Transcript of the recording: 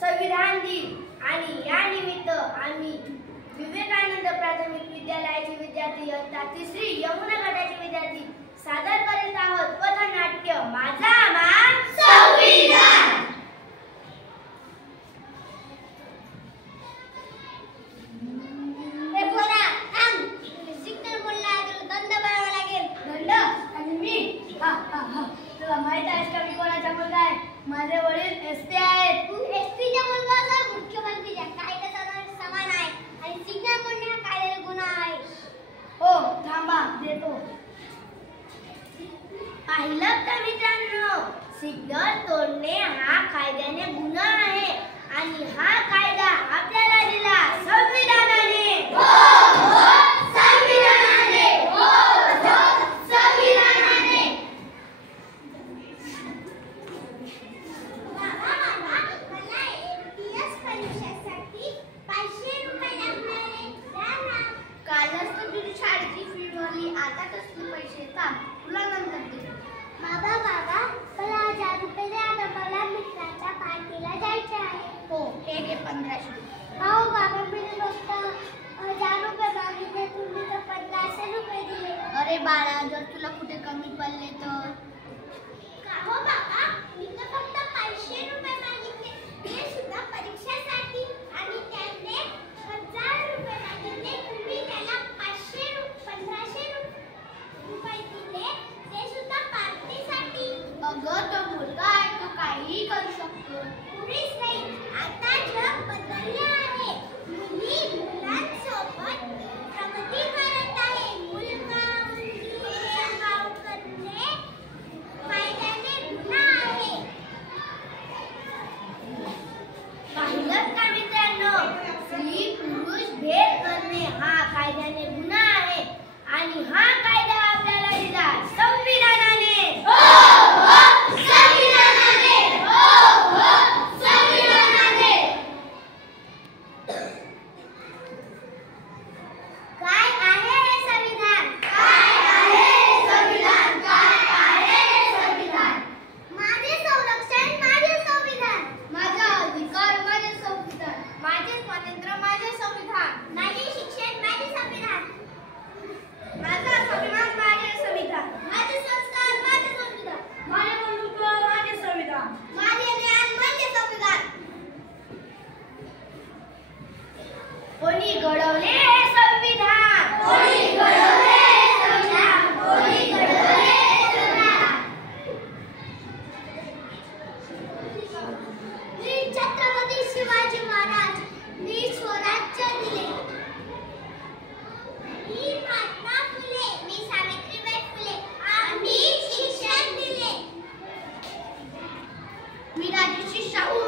संविधान दिन आणि या निमित्त आम्ही विवेकानंद प्राथमिक विद्यालयाचे विद्यार्थी इयत्ता 3री यमुना गटाचे विद्यार्थी सादर करीत आहोत पथनाट्य माझा मान संविधान। हे बोला थांब सिग्नल बोलला तुला दंड भरावा लागेल। दंड आणि मी तुला माहित आहे का मी कोणाचा मुलगा आहे? माझे वडील एसटी आहेत। तू एसटीचा मुलगा असा मुख्यमंत्रीच्या कायद्याचा समान आहे आणि सिग्नल बोलणे हा कायद्याचा गुन्हा आहे। हो थांबा देतो। पाहिलं का मित्रांनो, सिग्नल तोडणे हा कायद्याने गुन्हा आहे आणि हा कायदा आपल्याला दिला संविधानाने। हो हो संविधानाने, हो हो संविधानाने। मला एमटीएस परीक्षेसाठी 500 रुपये लागणार आहे, द्या ना। कालच तर तुझी शाळेची फी भरली, आता कसले पैसे? थांब तुला नंतर देतो। बाबा मला 1000 रुपये द्या, मला मित्राच्या पार्टीला जायचे आहे। हो हे घे 1500। हो बाबा मी फक्त 1000 रुपये मागितले, तुम्ही तर 1500 रुपये दिले। अरे बाळा जर तुला कुठे कमी पडले तर? हो बाबा मी तर फक्त 500 रुपये मागितले, ते सुद्धा परीक्षेसाठी, आणि त्याने 1000 रुपये मागितले, तुम्ही त्याला 1500 रुपये दिले, ते सुद्धा पार्टीसाठी। अगं तो मुलगा आहे, तो काहीही करू शकतो। पुढेच नाही, आता जग बदलले आहे, मुली मुलांसोबत प्रगती करत आहे। मुलगा मुलगी भेदभाव करणे कायद्याने गुन्हा आहे। पाहिलं का मित्रांनो, स्त्री पुरुष भेद करणे हा कायद्याने गुन्हा आहे आणि हा कायदा आपल्याला दिला संविधानाने। हो हो संविधानाने, हो हो संविधानाने। काय आहे हे संविधान? काय आहे हे संविधान? काय आहे हे संविधान? माझे संरक्षण माझे संविधान, माझा अधिकार माझे संविधान, माझे स्वातंत्र्य माझे संविधान, माझे शिक्षण माझे संविधान, माझा स्वाभिमान माझे संविधान, माझे संस्कार माझे संविधान, माझे बंधुत्व माझे संविधान, माझे ज्ञान माझे संविधान। कोणी घडवले हे संविधान? कोणी घडवले हे संविधान? कोणी घडवले हे संविधान? मी छत्रपती शिवाजी महाराज, मी स्वराज्य दिले। मी महात्मा फुले, मी सावित्रीबाई फुले, आम्ही शिक्षण दिले। मी राजर्षी शाहू